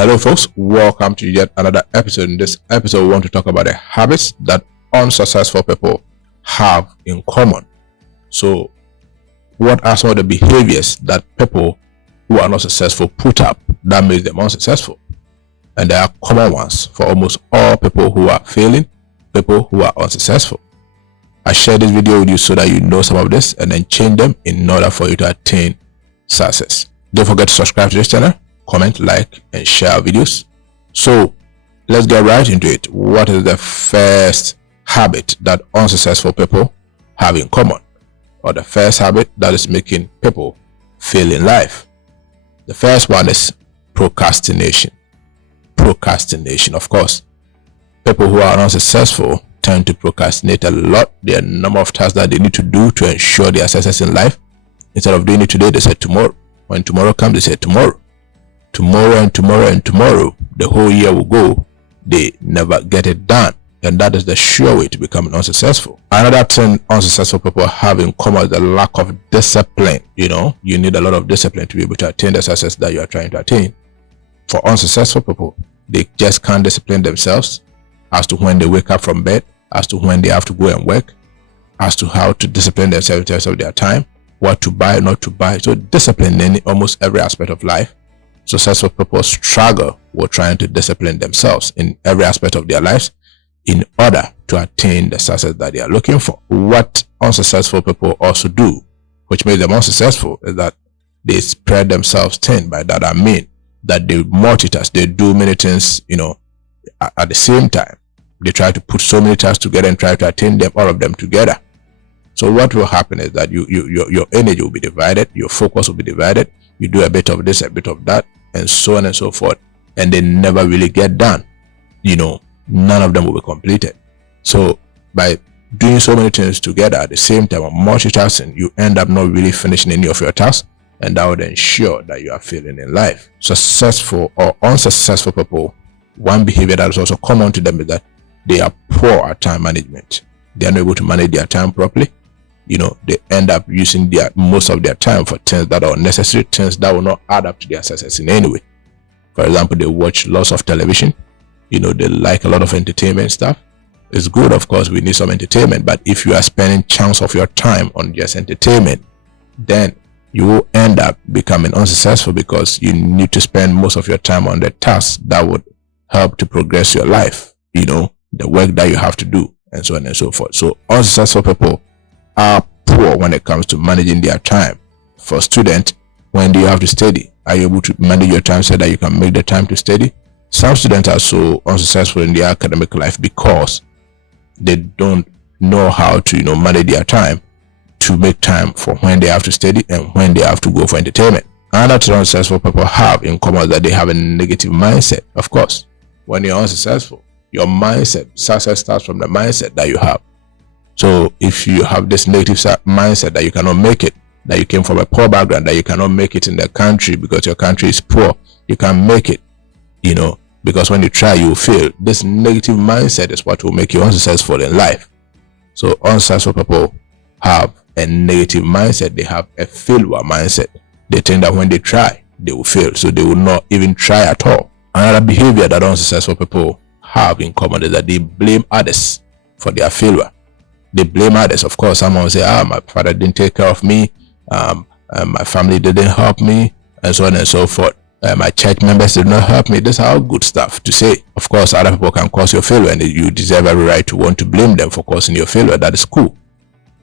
Hello folks, welcome to yet another episode. In this episode, we want to talk about the habits that unsuccessful people have in common. So what are some of the behaviors that people who are not successful put up that makes them unsuccessful? And there are common ones for almost all people who are failing, people who are unsuccessful. I share this video with you so that you know some of this and then change them in order for you to attain success. Don't forget to subscribe to this channel, comment, like, and share our videos. So let's get right into it. What is the first habit that unsuccessful people have in common, or the first habit that is making people fail in life? The first one is procrastination. Procrastination, of course. People who are unsuccessful tend to procrastinate a lot. There are a number of tasks that they need to do to ensure their success in life. Instead of doing it today, they say tomorrow. When tomorrow comes, they say tomorrow. Tomorrow and tomorrow and tomorrow. The whole year will go. They never get it done. And that is the sure way to become unsuccessful. Another thing unsuccessful people have in common is the lack of discipline. You need a lot of discipline to be able to attain the success that you are trying to attain. For unsuccessful people, they just can't discipline themselves as to when they wake up from bed, as to when they have to go and work, as to how to discipline themselves in terms of their time, what to buy, not to buy. So discipline in almost every aspect of life. Successful people struggle with trying to discipline themselves in every aspect of their lives in order to attain the success that they are looking for. What unsuccessful people also do, which makes them unsuccessful, is that they spread themselves thin. By that I mean that they multitask. They do many things, at the same time. They try to put so many tasks together and try to attain them, all of them together. So what will happen is that your energy will be divided, your focus will be divided. You do a bit of this, a bit of that, and so on and so forth, and they never really get done. None of them will be completed. So by doing so many things together at the same time, multitasking, you end up not really finishing any of your tasks, and that would ensure that you are failing in life. Successful or unsuccessful people, one behavior that is also common to them is that they are poor at time management. They are not able to manage their time properly. They end up using most of their time for things that are unnecessary, things that will not add up to their success in any way. For example, they watch lots of television. They like a lot of entertainment stuff. It's good, of course, we need some entertainment, but if you are spending chunks of your time on just entertainment, then you will end up becoming unsuccessful, because you need to spend most of your time on the tasks that would help to progress your life, the work that you have to do, and so on and so forth. So unsuccessful people are poor when it comes to managing their time. For students, when do you have to study? Are you able to manage your time so that you can make the time to study? Some students are so unsuccessful in their academic life because they don't know how to manage their time to make time for when they have to study and when they have to go for entertainment. Another thing unsuccessful people have in common is that they have a negative mindset. Of course, when you're unsuccessful, your mindset, success starts from the mindset that you have. So if you have this negative mindset that you cannot make it, that you came from a poor background, that you cannot make it in the country because your country is poor, you can't make it, because when you try, you will fail. This negative mindset is what will make you unsuccessful in life. So unsuccessful people have a negative mindset. They have a failure mindset. They think that when they try, they will fail. So they will not even try at all. Another behavior that unsuccessful people have in common is that they blame others for their failure. They blame others. Of course, someone will say, my father didn't take care of me, my family didn't help me, and so on and so forth. My church members did not help me. This is all good stuff to say. Of course, other people can cause your failure, and you deserve every right to want to blame them for causing your failure. That is cool.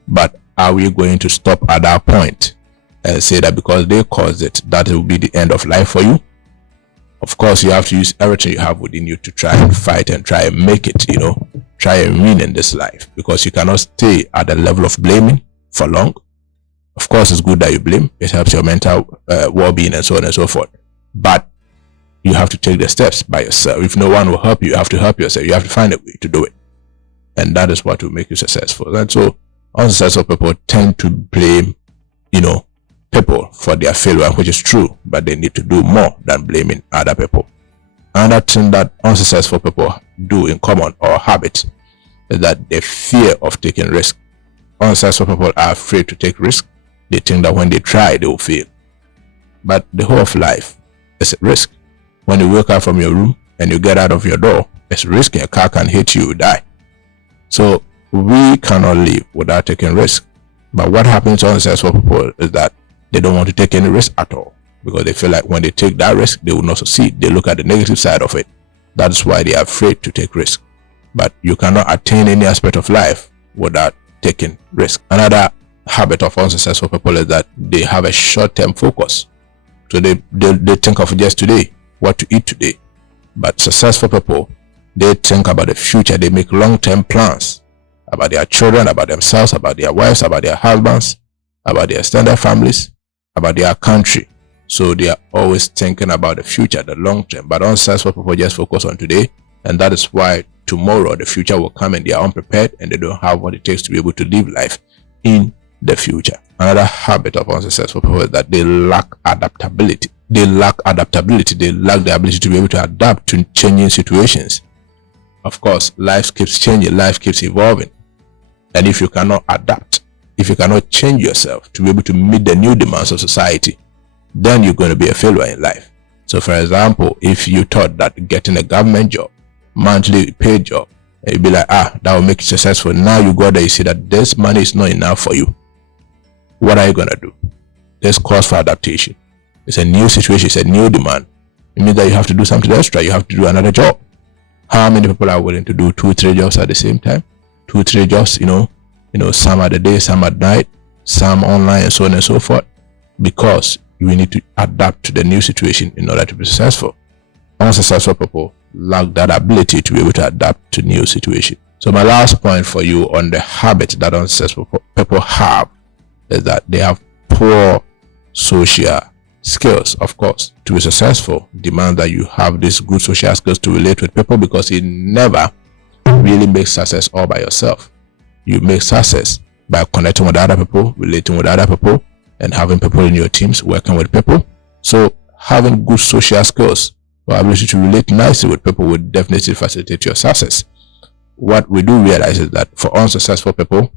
But are we going to stop at that point and say that because they caused it, that will be the end of life for you? Of course, you have to use everything you have within you to try and fight and try and make it, try and win in this life, because you cannot stay at the level of blaming for long. Of course, it's good that you blame. It helps your mental well-being and so on and so forth. But you have to take the steps by yourself. If no one will help you, you have to help yourself. You have to find a way to do it. And that is what will make you successful. And so unsuccessful people tend to blame, people for their failure, which is true, but they need to do more than blaming other people. Another thing that unsuccessful people do in common, or habit, is that the fear of taking risk. Unsuccessful people are afraid to take risk. They think that when they try, they will fail. But the whole of life is a risk. When you wake up from your room and you get out of your door, it's risky. A car can hit you, you die. So we cannot live without taking risk. But what happens to unsuccessful people is that they don't want to take any risk at all, because they feel like when they take that risk, they will not succeed. They look at the negative side of it. That's why they are afraid to take risk. But you cannot attain any aspect of life without taking risk. Another habit of unsuccessful people is that they have a short-term focus. So they think of just today, what to eat today. But successful people, they think about the future. They make long-term plans about their children, about themselves, about their wives, about their husbands, about their extended families, about their country. So they are always thinking about the future, the long term. But unsuccessful people just focus on today, and that is why tomorrow the future will come and they are unprepared and they don't have what it takes to be able to live life in the future. Another habit of unsuccessful people is that they lack adaptability. They lack adaptability. They lack the ability to be able to adapt to changing situations. Of course, life keeps changing, life keeps evolving. And if you cannot adapt, if you cannot change yourself to be able to meet the new demands of society, then you're going to be a failure in life. So for example, if you thought that getting a government job, monthly paid job, and you'd be like, that will make you successful. Now you go there, you see that this money is not enough for you. What are you going to do? There's cause for adaptation. It's a new situation, it's a new demand. It means that you have to do something extra. You have to do another job. How many people are willing to do 2-3 jobs at the same time? 2-3 jobs, some at the day, some at night, some online, and so on and so forth. Because we need to adapt to the new situation in order to be successful. Unsuccessful people lack that ability to be able to adapt to new situation. So my last point for you on the habit that unsuccessful people have is that they have poor social skills. Of course, to be successful demands that you have these good social skills to relate with people, because you never really make success all by yourself. You make success by connecting with other people, relating with other people, and having people in your teams, working with people. So having good social skills or ability to relate nicely with people would definitely facilitate your success. What we do realize is that for unsuccessful people,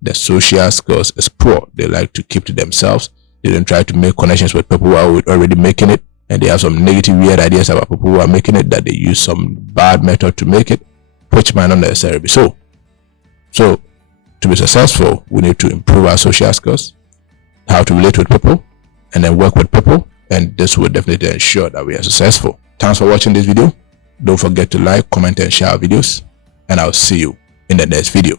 the social skills is poor. They like to keep to themselves. They don't try to make connections with people who are already making it, and they have some negative, weird ideas about people who are making it, that they use some bad method to make it, which might not necessarily be so. So to be successful, we need to improve our social skills, how to relate with people, and then work with people, and this will definitely ensure that we are successful. Thanks for watching this video. Don't forget to like, comment, and share our videos, and I'll see you in the next video.